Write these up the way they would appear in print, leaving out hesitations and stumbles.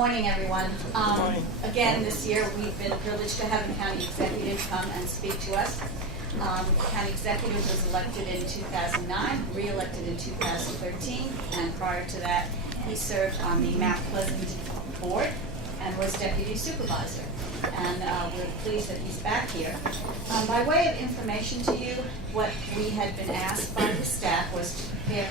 Morning, everyone. Morning. Again, this year we've been privileged to have the county executive come and speak to us. The county executive was elected in 2009, re-elected in 2013, and prior to that, he served on the Mount Pleasant board and was deputy supervisor. And we're pleased that he's back here. By way of information to you, what we had been asked by the staff was to prepare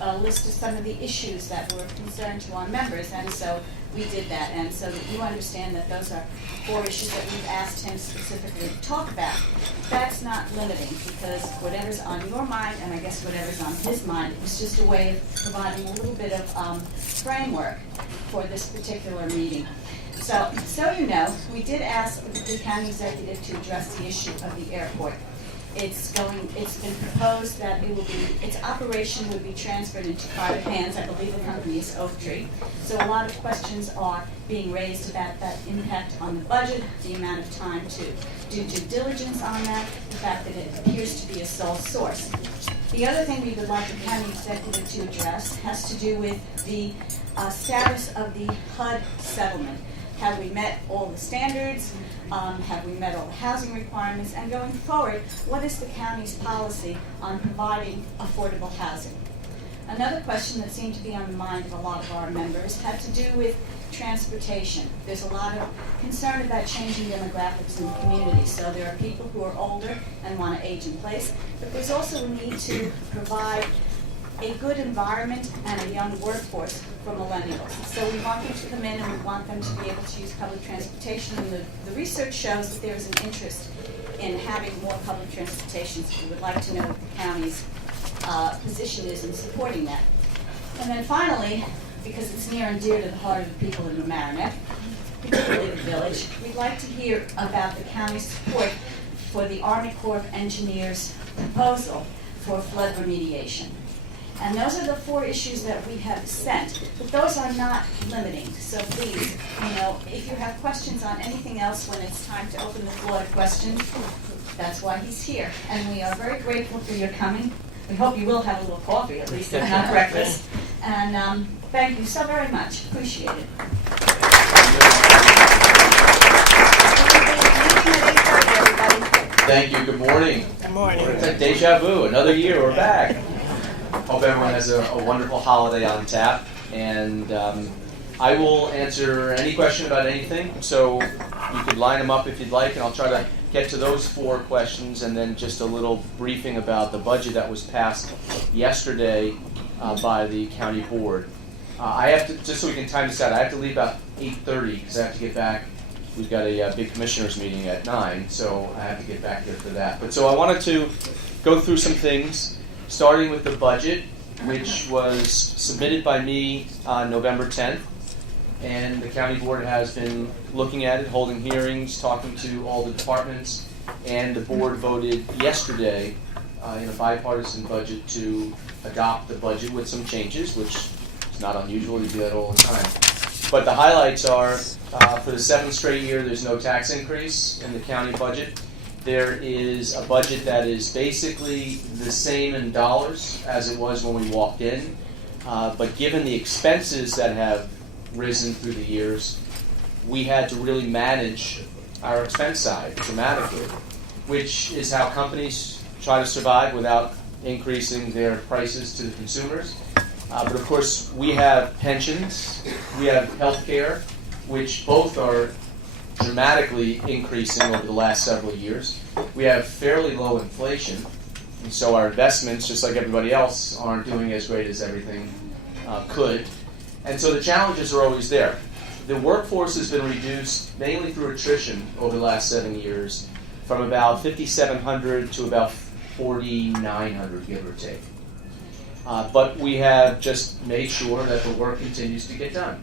a list of some of the issues that were of concern to our members, and so we did that. And so that you understand that those are 4 issues that we've asked him specifically to talk about. That's not limiting, because whatever's on your mind, and I guess whatever's on his mind, is just a way of providing a little bit of framework for this particular meeting. So you know, we did ask the county executive to address the issue of the airport. It's been proposed that its operation would be transferred into private hands. I believe the company is Oak Tree. So a lot of questions are being raised about that impact on the budget, the amount of time to do due diligence on that, the fact that it appears to be a sole source. The other thing we would like the county executive to address has to do with the status of the HUD settlement. Have we met all the standards? Have we met all the housing requirements? And going forward, what is the county's policy on providing affordable housing? Another question that seemed to be on the mind of a lot of our members had to do with transportation. There's a lot of concern about changing demographics in the community. So there are people who are older and want to age in place, but there's also a need to provide a good environment and a young workforce for millennials. So we want them to come in and we want them to be able to use public transportation. And the research shows that there is an interest in having more public transportation. So we would like to know what the county's position is in supporting that. And then finally, because it's near and dear to the heart of the people in Mamaroneck, particularly the village, we'd like to hear about the county's support for the Army Corps of Engineers proposal for flood remediation. And those are the 4 issues that we have sent, but those are not limiting. So please, if you have questions on anything else when it's time to open the floor to questions, that's why he's here. And we are very grateful for your coming. We hope you will have a little coffee, at least, if not breakfast. And thank you so very much. Appreciate it. Thank you. Good morning. Good morning. It's like deja vu. Another year. We're back. Hope everyone has a wonderful holiday on tap. And I will answer any question about anything. So you could line them up if you'd like, and I'll try to get to those 4 questions, and then just a little briefing about the budget that was passed yesterday by the county board. I have to, just so we can time this out, I have to leave about 8:30 because I have to get back. We've got a big commissioners meeting at 9, so I have to get back there for that. But so I wanted to go through some things, starting with the budget, which was submitted by me on November 10th. And the county board has been looking at it, holding hearings, talking to all the departments, and the board voted yesterday in a bipartisan budget to adopt the budget with some changes, which is not unusual. You do that all the time. But the highlights are, for the 7th straight year, there's no tax increase in the county budget. There is a budget that is basically the same in dollars as it was when we walked in, but given the expenses that have risen through the years, we had to really manage our expense side dramatically, which is how companies try to survive without increasing their prices to the consumers. But of course, we have pensions, we have health care, which both are dramatically increasing over the last several years. We have fairly low inflation, and so our investments, just like everybody else, aren't doing as great as everything could. And so the challenges are always there. The workforce has been reduced mainly through attrition over the last 7 years, from about 5,700 to about 4,900, give or take. But we have just made sure that the work continues to get done.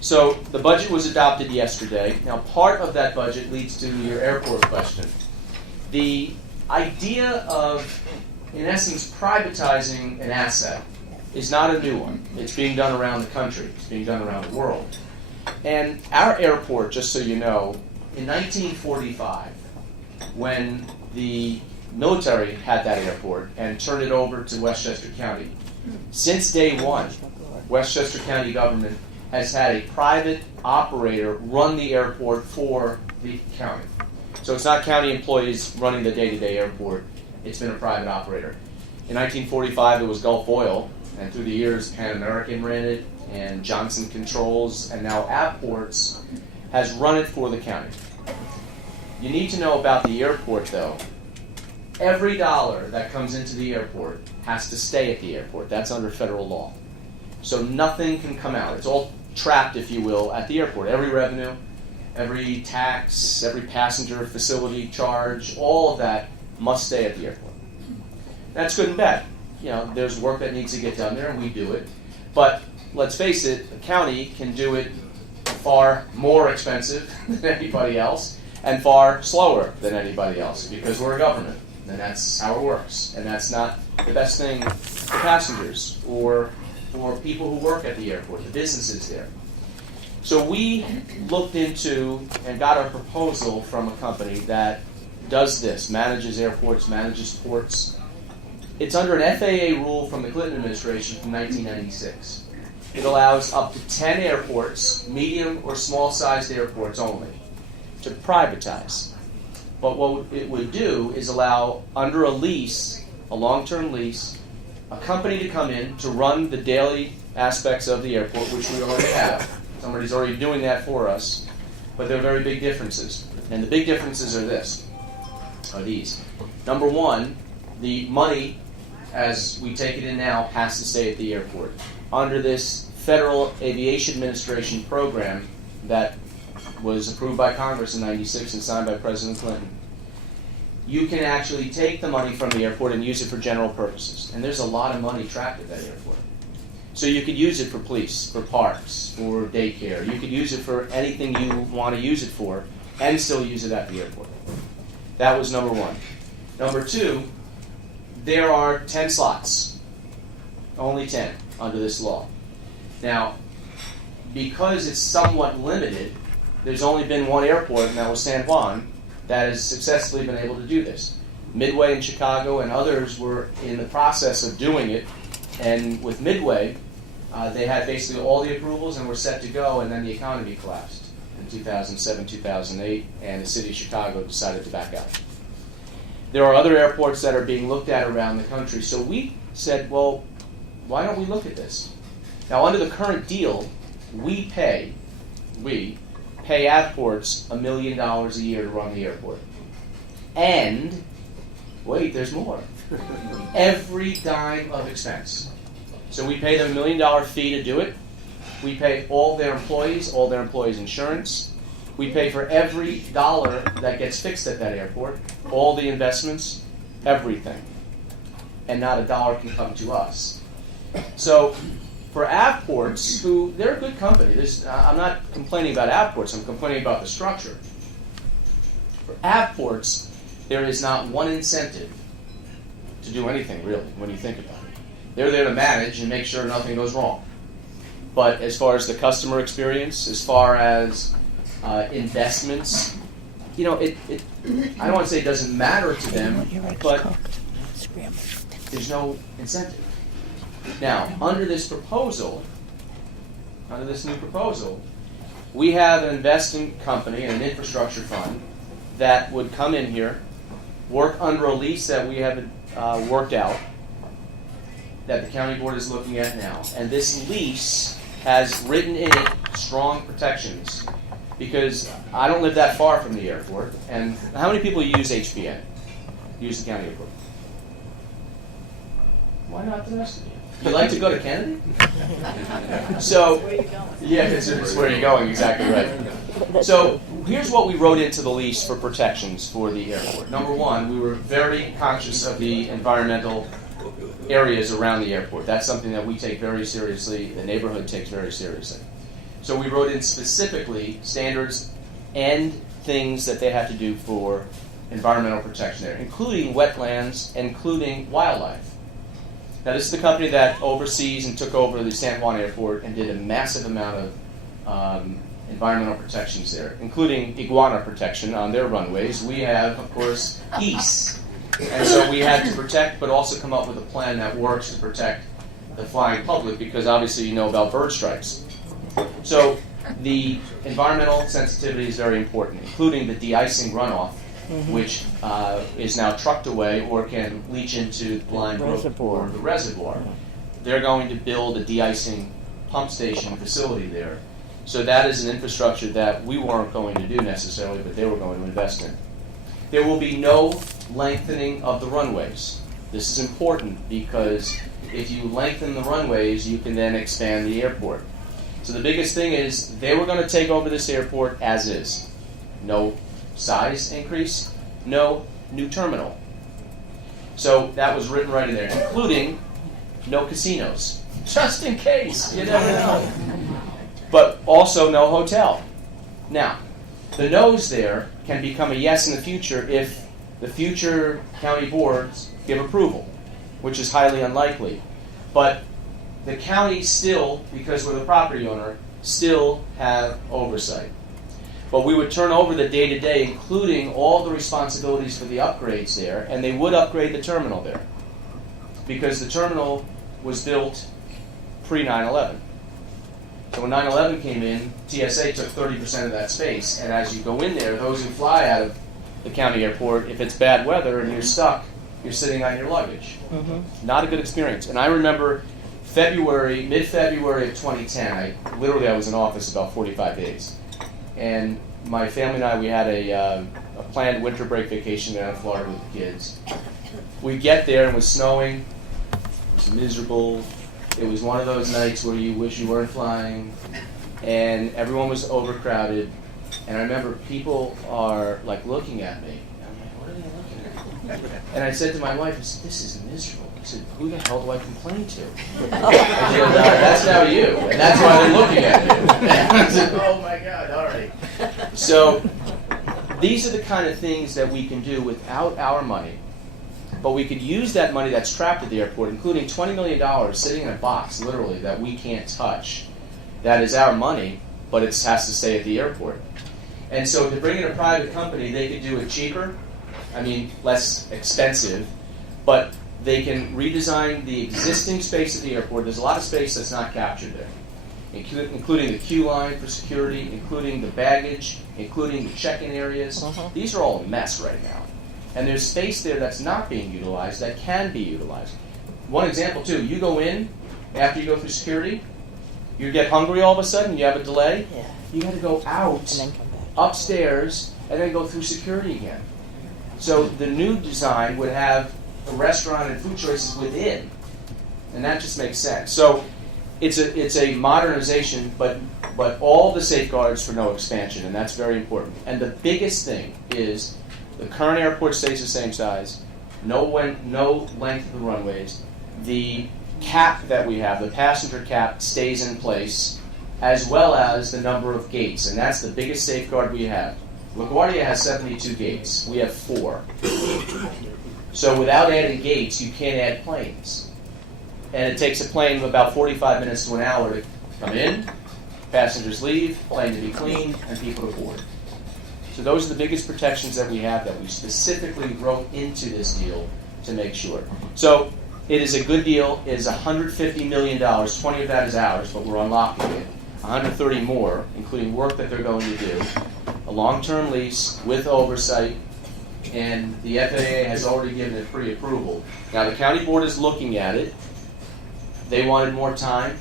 So the budget was adopted yesterday. Now, part of that budget leads to your airport question. The idea of, in essence, privatizing an asset is not a new one. It's being done around the country. It's being done around the world. And our airport, just so you know, in 1945, when the military had that airport and turned it over to Westchester County, since day one, Westchester County government has had a private operator run the airport for the county. So it's not county employees running the day-to-day airport. It's been a private operator. In 1945, it was Gulf Oil, and through the years, Pan American ran it, and Johnson Controls, and now Avports has run it for the county. You need to know about the airport, though. Every dollar that comes into the airport has to stay at the airport. That's under federal law. So nothing can come out. It's all trapped, if you will, at the airport. Every revenue, every tax, every passenger facility charge, all of that must stay at the airport. That's good and bad. There's work that needs to get done there, and we do it. But let's face it, the county can do it far more expensive than anybody else and far slower than anybody else because we're a government, and that's how it works. And that's not the best thing for passengers or for people who work at the airport, the businesses there. So we looked into and got a proposal from a company that does this, manages airports, manages ports. It's under an FAA rule from the Clinton administration from 1996. It allows up to 10 airports, medium or small-sized airports only, to privatize. But what it would do is allow, under a lease, a long-term lease, a company to come in to run the daily aspects of the airport, which we already have. Somebody's already doing that for us, but there are very big differences. And the big differences are these. Number one, the money, as we take it in now, has to stay at the airport. Under this Federal Aviation Administration program that was approved by Congress in '96 and signed by President Clinton, you can actually take the money from the airport and use it for general purposes. And there's a lot of money trapped at that airport. So you could use it for police, for parks, for daycare. You could use it for anything you want to use it for and still use it at the airport. That was number one. Number two, there are 10 slots. Only 10 under this law. Now, because it's somewhat limited, there's only been one airport, and that was San Juan, that has successfully been able to do this. Midway in Chicago and others were in the process of doing it, and with Midway, they had basically all the approvals and were set to go, and then the economy collapsed in 2007, 2008, and the city of Chicago decided to back out. There are other airports that are being looked at around the country, so we said, well, why don't we look at this? Now, under the current deal, we pay Avports $1 million a year to run the airport. And, wait, there's more. Every dime of expense. So we pay them $1 million fee to do it. We pay all their employees insurance. We pay for every dollar that gets fixed at that airport, all the investments, everything. And not a dollar can come to us. So for Avports, who, they're a good company. I'm not complaining about Avports, I'm complaining about the structure. For Avports, there is not one incentive to do anything, really, when you think about it. They're there to manage and make sure nothing goes wrong. But as far as the customer experience, as far as investments, I don't want to say it doesn't matter to them, but there's no incentive. Now, under this new proposal, we have an investing company and an infrastructure fund that would come in here, work under a lease that we have worked out, that the county board is looking at now. And this lease has written in it strong protections, because I don't live that far from the airport. And how many people use HPN? Use the county airport? Why not the rest of you? You like to go to Kennedy? So, yeah, it's where you're going, exactly right. So, here's what we wrote into the lease for protections for the airport. Number one, we were very conscious of the environmental areas around the airport. That's something that we take very seriously, the neighborhood takes very seriously. So we wrote in specifically standards and things that they have to do for environmental protection there, including wetlands, including wildlife. Now, this is the company that oversees and took over the San Juan Airport and did a massive amount of environmental protections there, including iguana protection on their runways. We have, of course, geese. And so we had to protect, but also come up with a plan that works to protect the flying public, because obviously you know about bird strikes. So the environmental sensitivity is very important, including the de-icing runoff, which is now trucked away or can leach into the Blind Brook or the reservoir. They're going to build a de-icing pump station facility there. So that is an infrastructure that we weren't going to do necessarily, but they were going to invest in. There will be no lengthening of the runways. This is important because if you lengthen the runways, you can then expand the airport. So the biggest thing is they were going to take over this airport as is. No size increase, no new terminal. So that was written right in there, including no casinos, just in case, you never know. But also no hotel. Now, the no's there can become a yes in the future if the future county boards give approval, which is highly unlikely. But the county still, because we're the property owner, still have oversight. But we would turn over the day-to-day, including all the responsibilities for the upgrades there, and they would upgrade the terminal there. Because the terminal was built pre-9/11. So when 9/11 came in, TSA took 30% of that space, and as you go in there, those who fly out of the county airport, if it's bad weather and you're stuck, you're sitting on your luggage. Not a good experience. And I remember mid-February of 2010, I was in office about 45 days. And my family and I, we had a planned winter break vacation down in Florida with the kids. We get there and it was snowing, it was miserable. It was one of those nights where you wish you weren't flying, and everyone was overcrowded. And I remember people are like looking at me. I'm like, what are they looking at? And I said to my wife, I said, this is miserable. I said, who the hell do I complain to? I said, that's now you, and that's why they're looking at you. And I said, oh my God, all right. So these are the kind of things that we can do without our money. But we could use that money that's trapped at the airport, including $20 million sitting in a box, literally, that we can't touch. That is our money, but it has to stay at the airport. And so to bring in a private company, they could do it cheaper, less expensive, but they can redesign the existing space at the airport. There's a lot of space that's not captured there, including the queue line for security, including the baggage, including the check-in areas. These are all a mess right now. And there's space there that's not being utilized that can be utilized. One example, too, you go in, after you go through security, you get hungry all of a sudden, you have a delay, you got to go out, and then come back upstairs, and then go through security again. So the new design would have a restaurant and food choices within, and that just makes sense. So it's a modernization, but all the safeguards for no expansion, and that's very important. And the biggest thing is the current airport stays the same size, no length of the runways. The cap that we have, the passenger cap, stays in place, as well as the number of gates, and that's the biggest safeguard we have. LaGuardia has 72 gates. We have 4. So without adding gates, you can't add planes. And it takes a plane about 45 minutes to an hour to come in, passengers leave, plane to be cleaned, and people to board. So those are the biggest protections that we have that we specifically wrote into this deal to make sure. So it is a good deal. It is $150 million. 20 of that is ours, but we're unlocking it. 130 more, including work that they're going to do. A long-term lease with oversight, and the FAA has already given it pre-approval. Now the county board is looking at it. They wanted more time.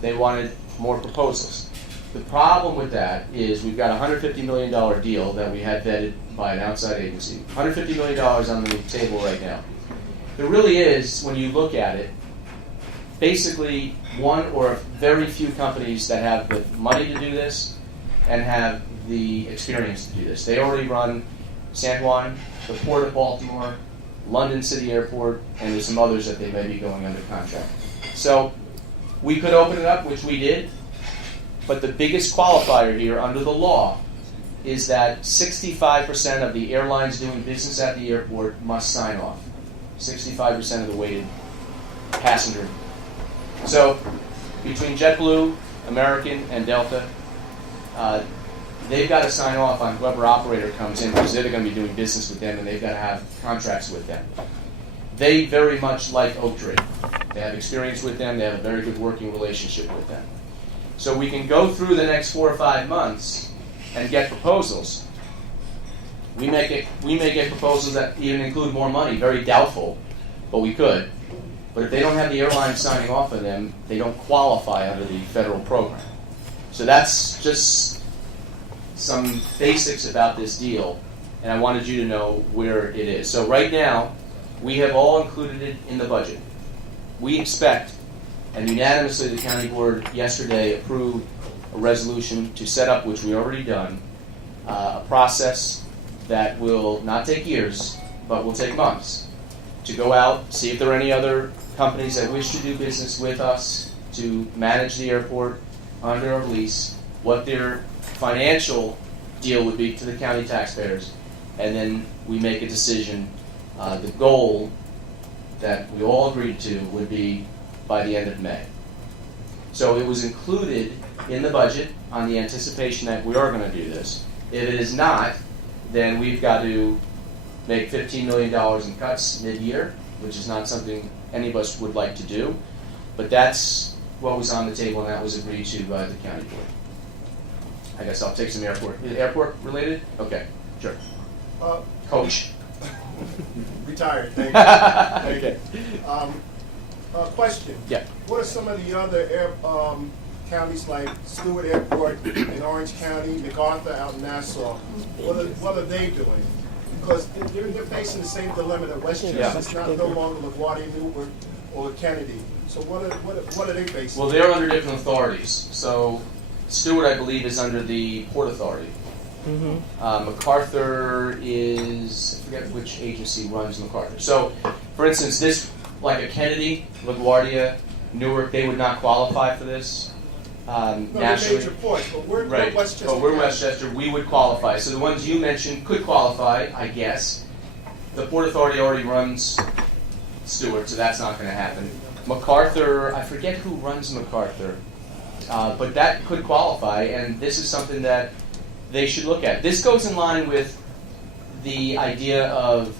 They wanted more proposals. The problem with that is we've got a $150 million deal that we had vetted by an outside agency. $150 million on the table right now. There really is, when you look at it, basically one or very few companies that have the money to do this and have the experience to do this. They already run San Juan, the Port of Baltimore, London City Airport, and there's some others that they may be going under contract. So we could open it up, which we did. But the biggest qualifier here under the law is that 65% of the airlines doing business at the airport must sign off. 65% of the weighted passenger. So between JetBlue, American, and Delta, they've got to sign off on whoever operator comes in because they're going to be doing business with them and they've got to have contracts with them. They very much like Oaktree. They have experience with them. They have a very good working relationship with them. So we can go through the next 4 or 5 months and get proposals. We may get proposals that even include more money, very doubtful, but we could. But if they don't have the airline signing off on them, they don't qualify under the federal program. So that's just some basics about this deal, and I wanted you to know where it is. So right now, we have all included it in the budget. We expect, and unanimously the county board yesterday approved a resolution to set up, which we already done, a process that will not take years, but will take months, to go out, see if there are any other companies that wish to do business with us to manage the airport under our lease, what their financial deal would be to the county taxpayers, and then we make a decision. The goal that we all agreed to would be by the end of May. So it was included in the budget on the anticipation that we are going to do this. If it is not, then we've got to make $15 million in cuts mid-year, which is not something any of us would like to do. But that's what was on the table, and that was agreed to by the county board. I guess I'll take some airport related? Okay, sure. Coach. Retired, thank you. Okay. Question. Yeah. What are some of the other counties like Stewart Airport in Orange County, MacArthur out in Nassau? What are they doing? Because they're facing the same dilemma that Westchester. Yeah. It's not no longer LaGuardia, Newark, or Kennedy. So what are they facing? Well, they're under different authorities. So Stewart, I believe, is under the Port Authority. MacArthur is, I forget which agency runs MacArthur. So, for instance, this, like a Kennedy, LaGuardia, Newark, they would not qualify for this. No, Nationally. they're major ports, but we're Right. Westchester. But we're County. Westchester. We would qualify. So the ones you mentioned could qualify, I guess. The Port Authority already runs Stewart, so that's not going to happen. MacArthur, I forget who runs MacArthur, but that could qualify, and this is something that they should look at. This goes in line with the idea of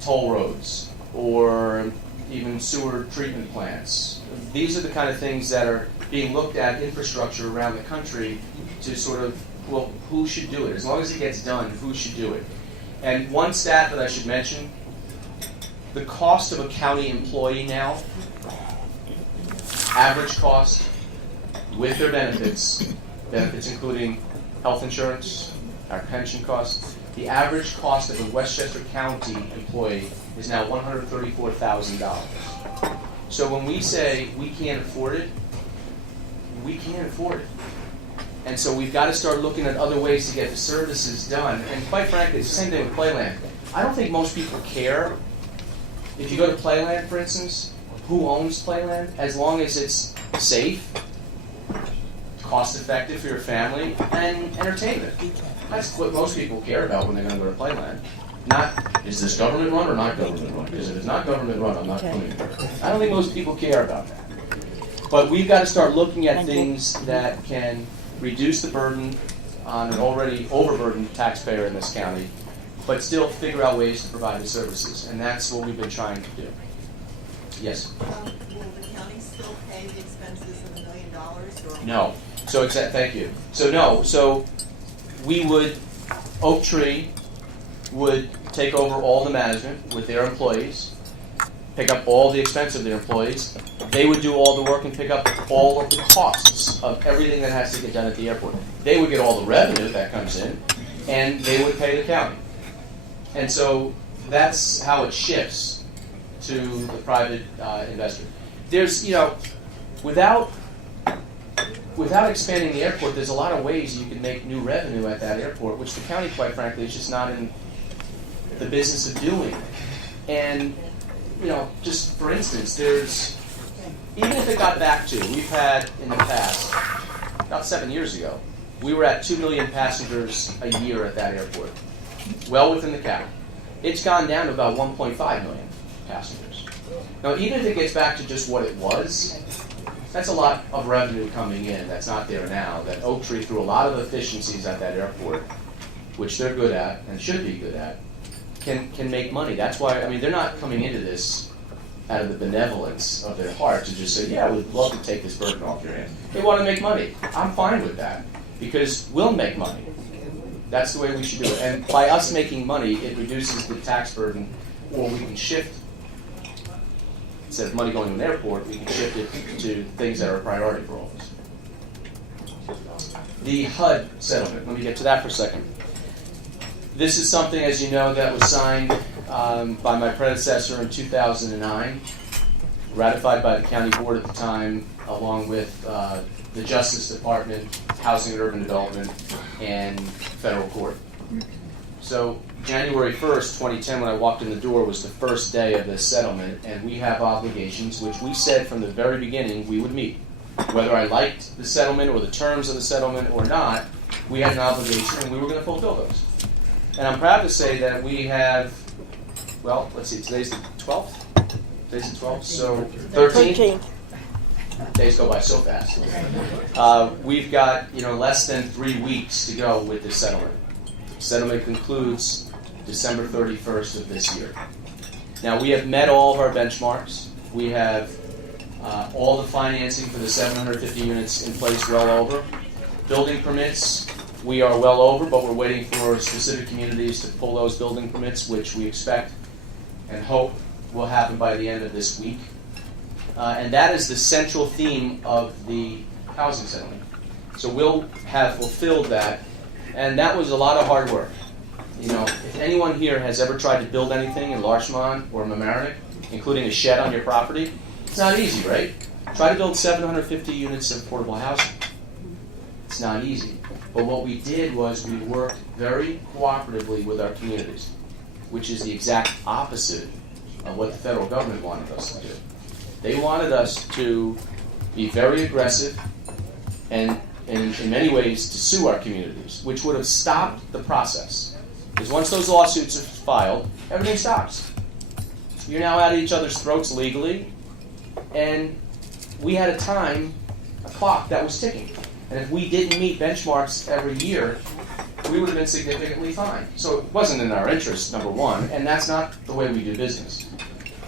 toll roads or even sewer treatment plants. These are the kind of things that are being looked at, infrastructure around the country, to sort of, well, who should do it? As long as it gets done, who should do it? And one stat that I should mention, the cost of a county employee now, average cost with their benefits including health insurance, our pension costs, the average cost of a Westchester County employee is now $134,000. So when we say we can't afford it, we can't afford it. And so we've got to start looking at other ways to get the services done. And quite frankly, it's the same thing with Playland. I don't think most people care. If you go to Playland, for instance, who owns Playland? As long as it's safe, cost-effective for your family, and entertainment. That's what most people care about when they're going to go to Playland. Not, is this government run or not government run? Because if it's not government run, I'm not coming here. I don't think most people care about that. But we've got to start looking at things that can reduce the burden on an already overburdened taxpayer in this county, but still figure out ways to provide the services. And that's what we've been trying to do. Yes? Will the county still pay the expenses of $1 million? Or? No. So thank you. So no. So we would, Oak Tree would take over all the management with their employees, pick up all the expense of their employees. They would do all the work and pick up all of the costs of everything that has to get done at the airport. They would get all the revenue that comes in, and they would pay the county. And so that's how it shifts to the private investor. There's, without expanding the airport, there's a lot of ways you can make new revenue at that airport, which the county, quite frankly, is just not in the business of doing. And, just for instance, even if it got back to, we've had in the past, about 7 years ago, we were at 2 million passengers a year at that airport, well within the cap. It's gone down to about 1.5 million passengers. Now, even if it gets back to just what it was, that's a lot of revenue coming in that's not there now, that Oak Tree, through a lot of efficiencies at that airport, which they're good at and should be good at, can make money. That's why, they're not coming into this out of the benevolence of their heart to just say, yeah, we'd love to take this burden off your hands. They want to make money. I'm fine with that because we'll make money. That's the way we should do it. And by us making money, it reduces the tax burden, or we can shift, instead of money going to an airport, we can shift it to things that are a priority for all of us. The HUD settlement, let me get to that for a second. This is something, as you know, that was signed by my predecessor in 2009, ratified by the county board at the time, along with the Justice Department, Housing and Urban Development, and federal court. So January 1st, 2010, when I walked in the door, was the first day of this settlement, and we have obligations which we said from the very beginning we would meet. Whether I liked the settlement or the terms of the settlement or not, we had an obligation and we were going to fulfill those. And I'm proud to say that we have, well, let's see, today's the 12th? Today's the 12th, so 13th. Days go by so fast. We've got less than 3 weeks to go with this settlement. Settlement concludes December 31st of this year. Now we have met all of our benchmarks. We have all the financing for the 750 units in place well over. Building permits, we are well over, but we're waiting for specific communities to pull those building permits, which we expect and hope will happen by the end of this week. And that is the central theme of the housing settlement. So we'll have fulfilled that, and that was a lot of hard work. If anyone here has ever tried to build anything in Larchmont or Mamaroneck, including a shed on your property, it's not easy, right? Try to build 750 units of affordable housing. It's not easy. But what we did was we worked very cooperatively with our communities, which is the exact opposite of what the federal government wanted us to do. They wanted us to be very aggressive and in many ways to sue our communities, which would have stopped the process. Because once those lawsuits are filed, everything stops. You're now at each other's throats legally, and we had a clock that was ticking. And if we didn't meet benchmarks every year, we would have been significantly fined. So it wasn't in our interest, number one, and that's not the way we do business.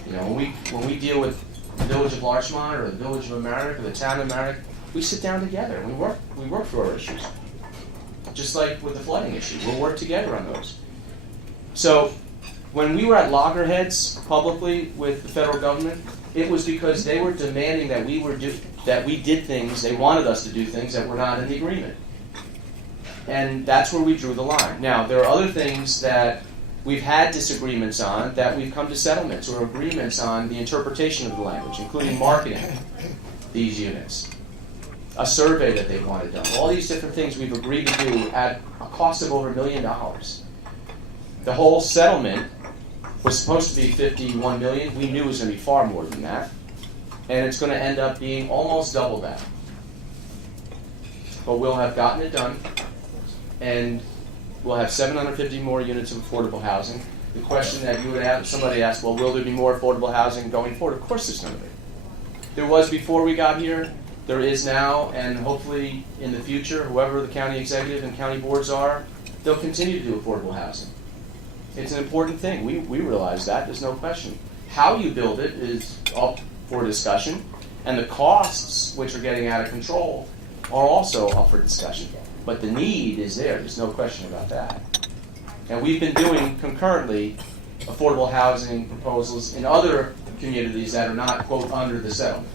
When we deal with the village of Larchmont or the village of Mamaroneck or the town of Mamaroneck, we sit down together and we work through our issues. Just like with the flooding issue, we'll work together on those. So when we were at loggerheads publicly with the federal government, it was because they were demanding that we did things, they wanted us to do things that were not in the agreement. And that's where we drew the line. Now, there are other things that we've had disagreements on that we've come to settlements or agreements on the interpretation of the language, including marketing these units, a survey that they wanted done. All these different things we've agreed to do at a cost of over $1 million. The whole settlement was supposed to be $51 million. We knew it was going to be far more than that. And it's going to end up being almost double that. But we'll have gotten it done, and we'll have 750 more units of affordable housing. The question that you would have, somebody asked, well, will there be more affordable housing going forward? Of course there's going to be. There was before we got here, there is now, and hopefully in the future, whoever the county executive and county boards are, they'll continue to do affordable housing. It's an important thing. We realize that. There's no question. How you build it is up for discussion, and the costs, which are getting out of control, are also up for discussion. But the need is there. There's no question about that. And we've been doing concurrently affordable housing proposals in other communities that are not, quote, under the settlement.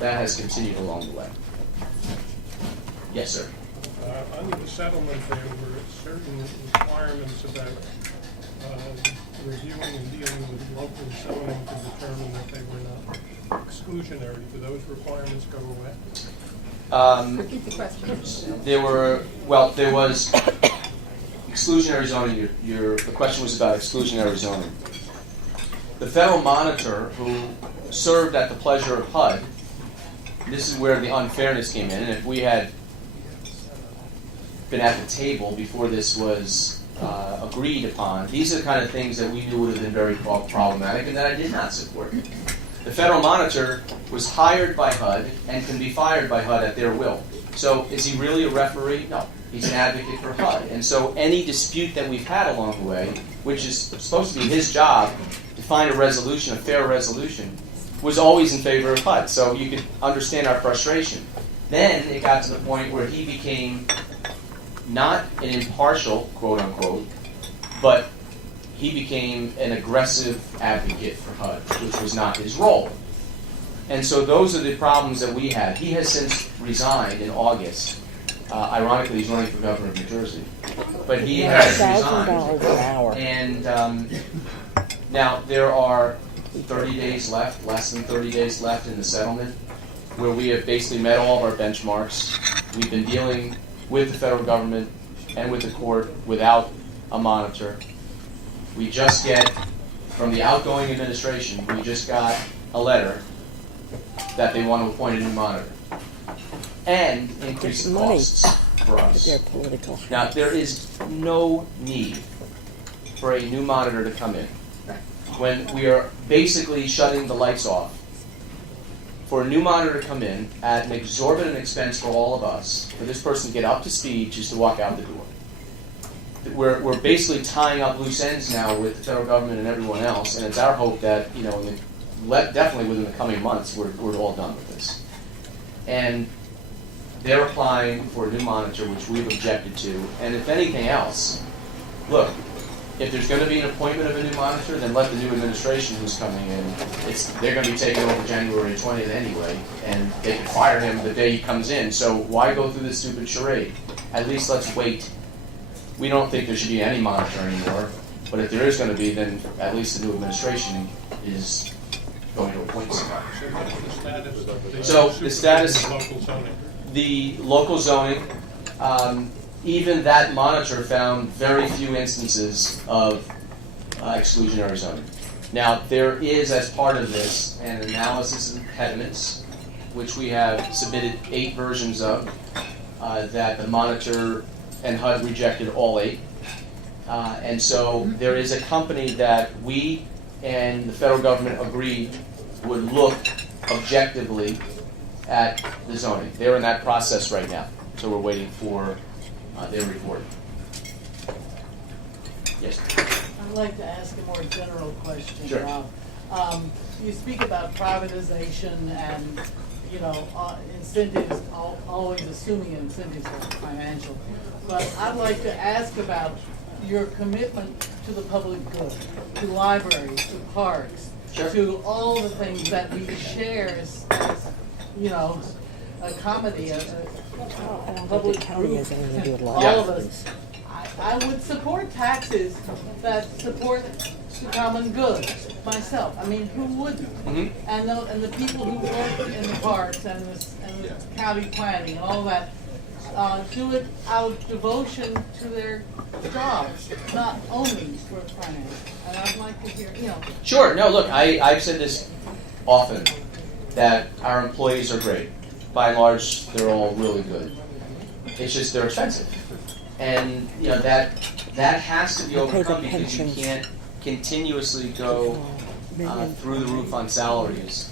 That has continued along the way. Yes, sir. Under the settlement, there were certain requirements about reviewing and dealing with local zoning to determine that they were not exclusionary. Do those requirements go away? Repeat the question. There was exclusionary zoning. The question was about exclusionary zoning. The federal monitor, who served at the pleasure of HUD, this is where the unfairness came in, and if we had been at the table before this was agreed upon, these are the kind of things that we knew would have been very problematic and that I did not support. The federal monitor was hired by HUD and can be fired by HUD at their will. So is he really a referee? No. He's an advocate for HUD. And so any dispute that we've had along the way, which is supposed to be his job to find a resolution, a fair resolution, was always in favor of HUD, so you could understand our frustration. Then it got to the point where he became not an impartial, quote unquote, but he became an aggressive advocate for HUD, which was not his role. And so those are the problems that we had. He has since resigned in August. Ironically, he's running for governor of New Jersey. But he has resigned. $1,000 an hour. And now there are 30 days left, less than 30 days left in the settlement, where we have basically met all of our benchmarks. We've been dealing with the federal government and with the court without a monitor. We just get, from the outgoing administration, we just got a letter that they want to appoint a new monitor and increase the money costs for us. Their political. Now, there is no need for a new monitor to come in when we are basically shutting the lights off. For a new monitor to come in at an exorbitant expense for all of us, for this person to get up to speed just to walk out the door. We're basically tying up loose ends now with the federal government and everyone else, and it's our hope that, definitely within the coming months, we're all done with this. And they're applying for a new monitor, which we've objected to. And if anything else, look, if there's going to be an appointment of a new monitor, then let the new administration who's coming in, they're going to be taking over January 20th anyway, and they can fire him the day he comes in. So why go through this stupid charade? At least let's wait. We don't think there should be any monitor anymore, but if there is going to be, then at least the new administration is going to appoint somebody. So the status, Local zoning. the local zoning, even that monitor found very few instances of exclusionary zoning. Now, there is, as part of this, an analysis of impediments, which we have submitted 8 versions of, that the monitor and HUD rejected all 8. And so there is a company that we and the federal government agreed would look objectively at the zoning. They're in that process right now, so we're waiting for their report. Yes? I'd like to ask a more general question, Sure. Rob. You speak about privatization and, incentives, always assuming incentives are financial. But I'd like to ask about your commitment to the public good, to libraries, to parks, Sure. to all the things that we share as a comedy, I don't think public the county group, has anything to do with all Yeah. of us. I would support taxes that support the common good myself. I mean, who wouldn't? Mhm. And the people who work in the parks and the county planning and all that, do it out of devotion to their jobs, not only for finance. And I'd like to hear, Sure. No, look, I've said this often, that our employees are great. By and large, they're all really good. It's just they're expensive. And, that has to be overcome because you pensions. can't continuously go through the roof on salaries.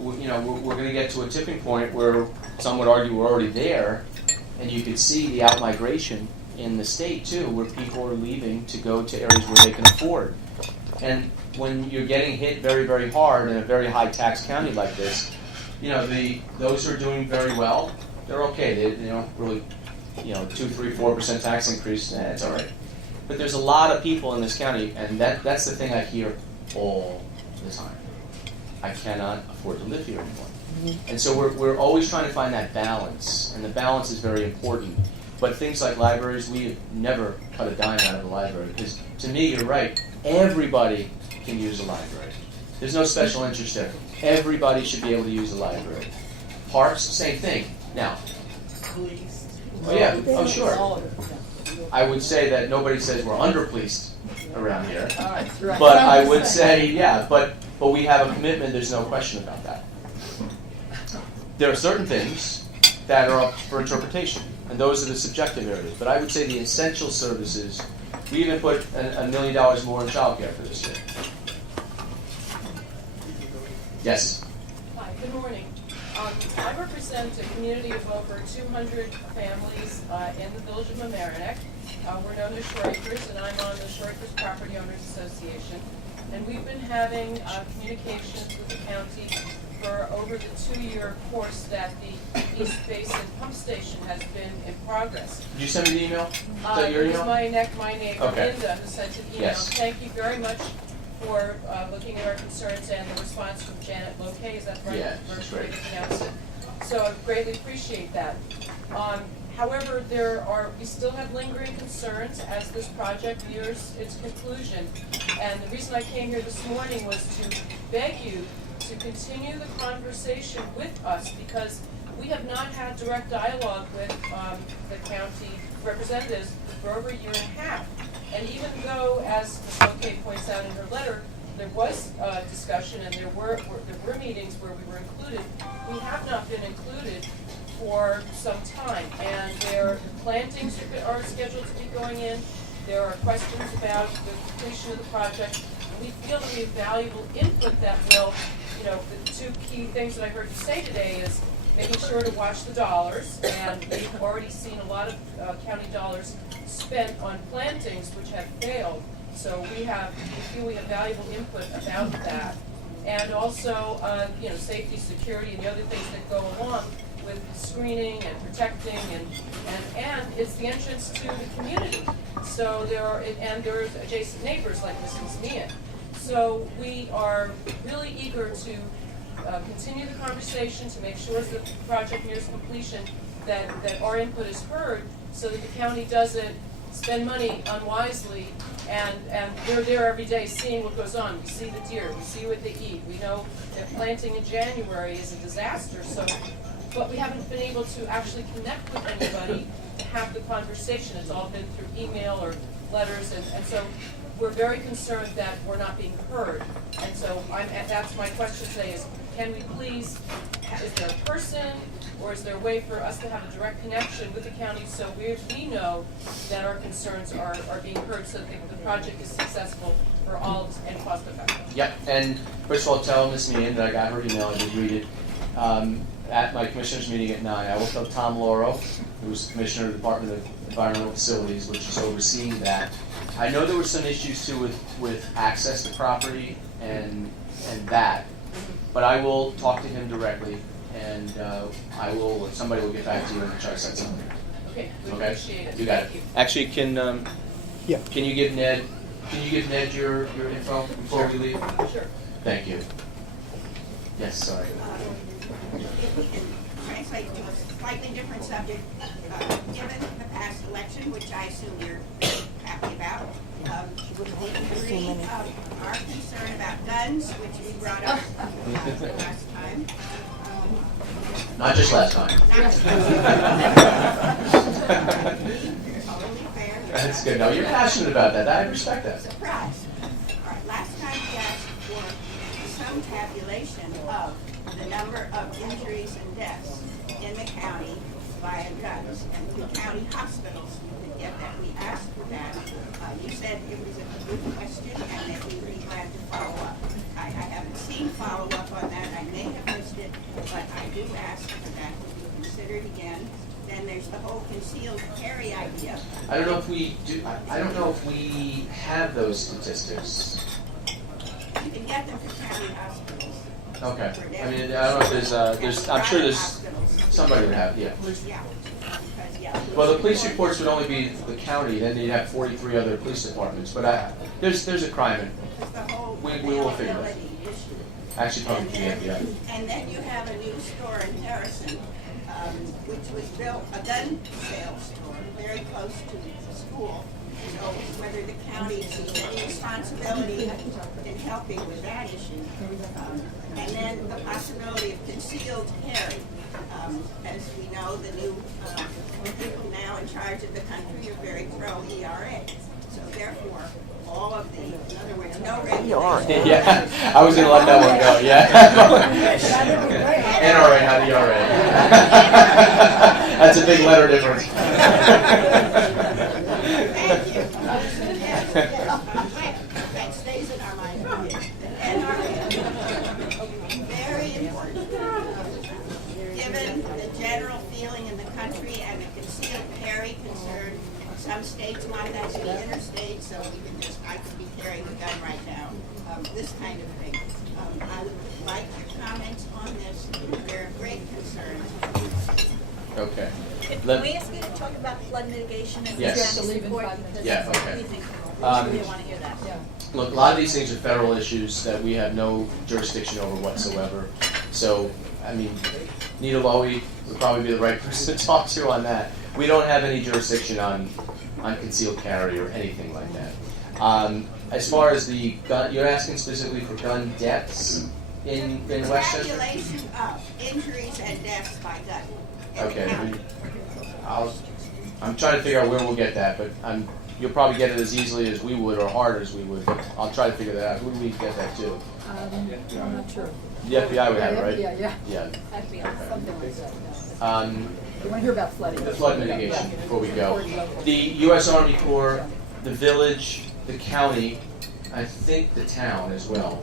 We're going to get to a tipping point where some would argue we're already there, and you could see the out-migration in the state, too, where people are leaving to go to areas where they can afford. And when you're getting hit very, very hard in a very high-tax county like this, those who are doing very well, they're okay. They really, 2, 3, 4% tax increase, it's all right. But there's a lot of people in this county, and that's the thing I hear all the time. I cannot afford to live here anymore. And so we're always trying to find that balance, and the balance is very important. But things like libraries, we have never cut a dime out of a library, because to me, you're right, everybody can use a library. There's no special interest there. Everybody should be able to use a library. Parks, same thing. Now, police. Oh, yeah. Oh, sure. All of it, yeah. I would say that nobody says we're under-policed around here. All right, right. But I'm I just would saying. say, yeah, but we have a commitment, there's no question about that. There are certain things that are up for interpretation, and those are the subjective areas. But I would say the essential services, we even put $1 million more in childcare for this year. Yes? Hi, good morning. I represent a community of over 200 families in the village of Mamaroneck. We're known as Shorters, and I'm on the Shorters Property Owners Association. And we've been having communications with the county for over the 2-year course that the East Basin pump station has been in progress. Did you send me the email? Is that your It was email? my neighbor, Okay. Linda, who sent an email. Yes. Thank you very much for looking at our concerns and the response from Janet Lopez, is that right? Yeah, she's great. First way to pronounce it. So I greatly appreciate that. However, we still have lingering concerns as this project nears its conclusion. And the reason I came here this morning was to beg you to continue the conversation with us, because we have not had direct dialogue with the county representatives for over a year and a half. And even though, as Ms. Lopez points out in her letter, there was discussion and there were meetings where we were included, we have not been included for some time. And the plantings are scheduled to be going in. There are questions about the completion of the project. And we feel that we have valuable input that will, the two key things that I heard you say today is making sure to watch the dollars. And we've already seen a lot of county dollars spent on plantings which have failed. So we feel we have valuable input about that. And also, safety, security, and the other things that go along with screening and protecting, and it's the entrance to the community. So there's adjacent neighbors like Mrs. Meehan. So we are really eager to continue the conversation to make sure as the project nears completion that our input is heard, so that the county doesn't spend money unwisely, and they're there every day seeing what goes on. We see the deer, we see what they eat. We know that planting in January is a disaster, but we haven't been able to actually connect with anybody to have the conversation. It's all been through email or letters, and so we're very concerned that we're not being heard. And so that's my question today is, can we please, is there a person or is there a way for us to have a direct connection with the county so we know that our concerns are being heard, so that the project is successful for all and cost effective? Yep, and first of all, tell Ms. Meehan that I got her email, I did read it. At my commissioners meeting at 9, I will tell Tom Lauro, who's commissioner of the Department of Environmental Facilities, which is overseeing that. I know there were some issues too with access to property and that, but I will talk to him directly, and somebody will get back to you and try to set something. Okay, we Okay? appreciate it. You got Thank it. you. Actually, can you give Ned your info before we leave? Sure. Thank you. Yes, sorry. If we can translate to a slightly different subject, given the past election, which I assume you're happy about, the degree of our concern about guns, which we brought up last time. Not just last time. Not just totally fair. That's good. No, you're passionate about that. I respect that. Surprise. All right, last time we asked for some tabulation of the number of injuries and deaths in the county via guns, and the county hospitals could get that. We asked for that. You said it was a good question and that we would be glad to follow up. I haven't seen follow-up on that. I may have missed it, but I do ask for that to be considered again. Then there's the whole concealed carry idea. I don't know if we do. I don't know if we have those statistics. You can get them from county hospitals. Okay. I mean, I don't know if there's. I'm sure there's somebody would have. Yeah. Yeah. Because, yeah. Well, the police reports would only be the county. Then they'd have 43 other police departments. But there's a crime in. Because the whole We will figure it out. availability issue. Actually, probably the FBI. And then you have a new store in Harrison, which was built, a gun sales store, very close to the school. So whether the county sees any responsibility in helping with that issue. And then the possibility of concealed carry. As we know, the new people now in charge of the country are very pro-ERA. So therefore, all of the, in other words, no regulation. Yeah, I was going to let that one go. Yeah. NRA, not ERA. That's a big letter difference. Thank you. That stays in our mind. NRA, very important. Given the general feeling in the country and the concealed carry concern, Some states want that to be interstate, so I could be carrying a gun right now, this kind of thing. I would like your comments on this. They're of great concern. Okay. Can we ask you to talk about flood mitigation and Yes. disaster support? Because Yeah, okay. we think we want to hear that. Look, a lot of these things are federal issues that we have no jurisdiction over whatsoever. So, I mean, Nita Lowy would probably be the right person to talk to on that. We don't have any jurisdiction on concealed carry or anything like that. As far as the gun, you're asking specifically for gun deaths in Westchester? Tabulation of injuries and deaths by gun. in the Okay. county. I'm trying to figure out where we'll get that, but you'll probably get it as easily as we would or harder as we would. I'll try to figure that out. Who do we get that to? I'm not sure. The FBI would have it, right? Yeah. Yeah. Something like that. You want to hear about flooding? The flood mitigation before we go. The U.S. Army Corps, the village, the county, I think the town as well.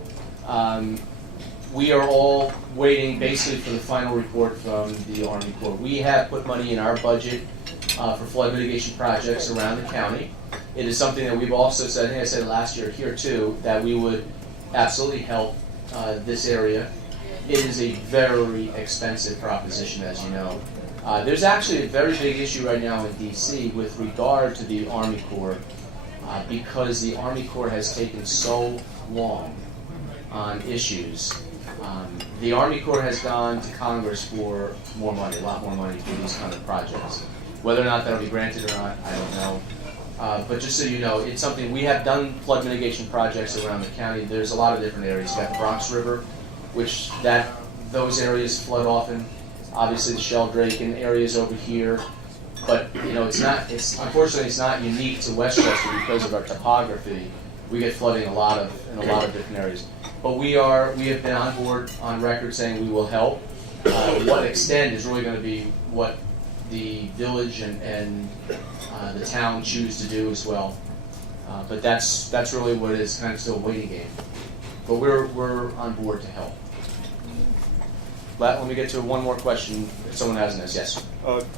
We are all waiting basically for the final report from the Army Corps. We have put money in our budget for flood mitigation projects around the county. It is something that we've also said, I think I said last year here too, that we would absolutely help this area. It is a very expensive proposition, as you know. There's actually a very big issue right now in D.C. with regard to the Army Corps because the Army Corps has taken so long on issues. The Army Corps has gone to Congress for more money, a lot more money for these kind of projects. Whether or not that'll be granted or not, I don't know. But just so you know, it's something we have done flood mitigation projects around the county. There's a lot of different areas. You got the Bronx River, which those areas flood often. Obviously the Sheldrake and areas over here. But unfortunately it's not unique to Westchester because of our topography. We get flooding in a lot of different areas. But we have been on board on record saying we will help. What extent is really going to be what the village and the town choose to do as well. But that's really what it is, kind of still a waiting game. But we're on board to help. Let me get to one more question if someone hasn't asked. Yes.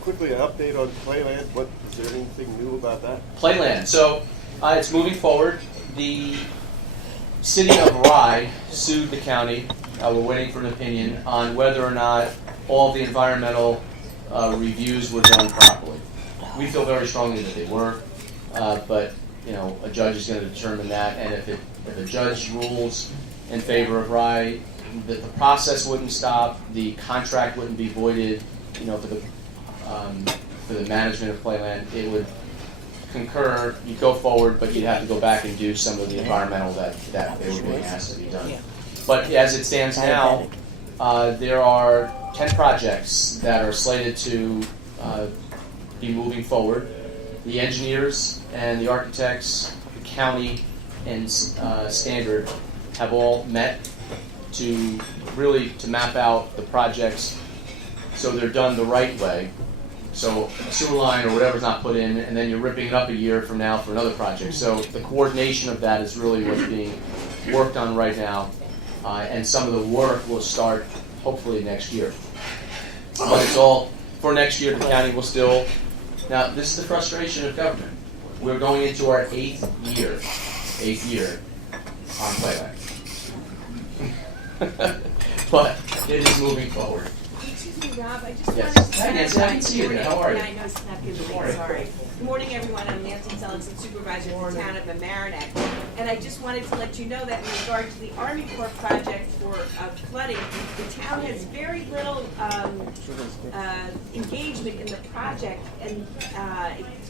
Quickly, an update on Playland. Is there anything new about that? Playland. So it's moving forward. The city of Rye sued the county. We're waiting for an opinion on whether or not all the environmental reviews were done properly. We feel very strongly that they were, but a judge is going to determine that. And if a judge rules in favor of Rye, that the process wouldn't stop, the contract wouldn't be voided, for the management of Playland, it would concur, you'd go forward, but you'd have to go back and do some of the environmental that they were being asked to be done. But as it stands now, there are 10 projects that are slated to be moving forward. The engineers and the architects, the county, and Standard have all met to map out the projects so they're done the right way. So a sewer line or whatever's not put in, and then you're ripping it up a year from now for another project. So the coordination of that is really what's being worked on right now, and some of the work will start hopefully next year. But it's all for next year. The county will still. Now this is the frustration of government. We're going into our eighth year on Playland. But it is moving forward. Excuse me, Rob, I just Yes. wanted to... Hi, Nancy. I can see you there. How are you? I know it's not good to me, sorry. Good morning, everyone. I'm Nancy Sullivan, Supervisor of the Town of Mamaroneck. And I just wanted to let you know that in regard to the Army Corps project for flooding, the town has very little engagement in the project, and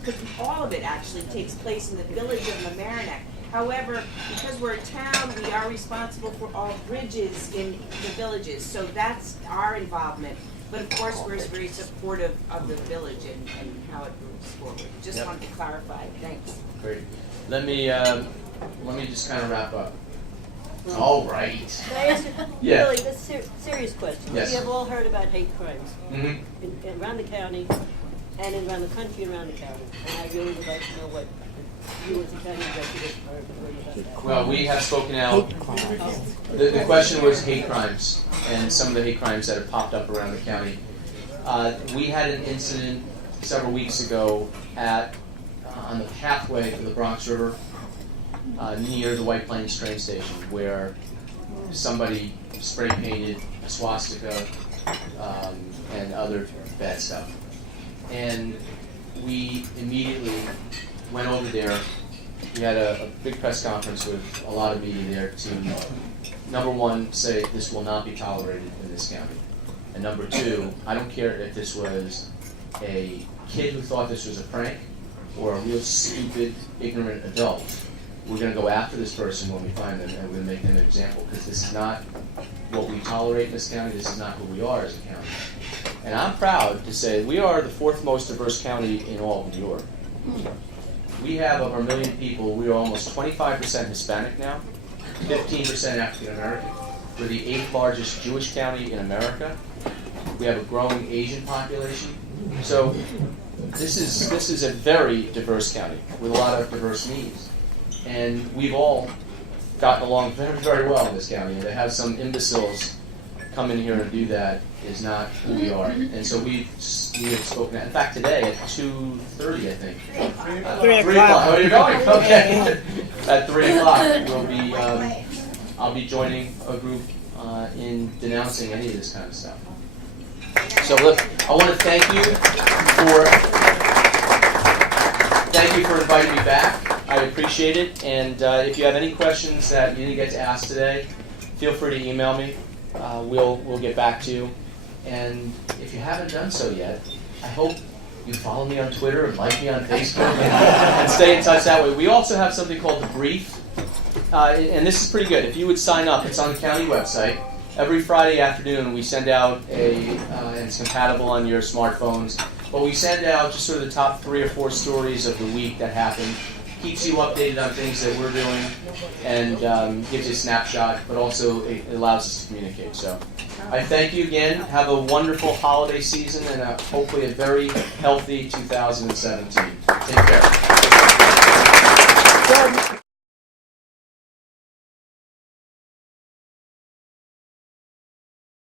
because all of it actually takes place in the village of Mamaroneck. However, because we're a town, we are responsible for all bridges in the villages, so that's our involvement. But of course, we're very supportive of the village and how it moves forward. Just wanted to clarify. Thanks. Great. Let me just kind of wrap up. All right. Can I ask a Yeah. really serious question? Yes. We have all heard about hate crimes Mm-hmm. around the county and around the country and around the county. And I really would like to know what you as a county executive are worried about that. Well, we have spoken out. The question was hate crimes and some of the hate crimes that have popped up around the county. We had an incident several weeks ago at on the pathway for the Bronx River near the White Plains train station, where somebody spray painted a swastika and other bad stuff. And we immediately went over there. We had a big press conference with a lot of media there to, number one, say this will not be tolerated in this county. And number two, I don't care if this was a kid who thought this was a prank or a real stupid, ignorant adult. We're going to go after this person when we find them, and we're going to make them an example, because this is not what we tolerate in this county. This is not who we are as a county. And I'm proud to say we are the 4th most diverse county in all of New York. We have, of our 1 million people, we are almost 25% Hispanic now, 15% African American. We're the 8th largest Jewish county in America. We have a growing Asian population. So this is a very diverse county with a lot of diverse needs. And we've all gotten along very, very well in this county. And to have some imbeciles come in here and do that is not who we are. And so we have spoken. In fact, today at 2:30, I think. 3 o'clock. Oh, you're going? Okay. At 3 o'clock, we'll be. I'll be joining a group in denouncing any of this kind of stuff. So look, I want to thank you for inviting me back. I appreciate it. And if you have any questions that you didn't get to ask today, feel free to email me. We'll get back to you. And if you haven't done so yet, I hope you follow me on Twitter and like me on Facebook and stay in touch that way. We also have something called The Brief. And this is pretty good. If you would sign up, it's on the county website. Every Friday afternoon, we send out and it's compatible on your smartphones, but we send out just sort of the top 3 or 4 stories of the week that happened. Keeps you updated on things that we're doing and gives you a snapshot, but also it allows us to communicate. So I thank you again. Have a wonderful holiday season and hopefully a very healthy 2017. Take care.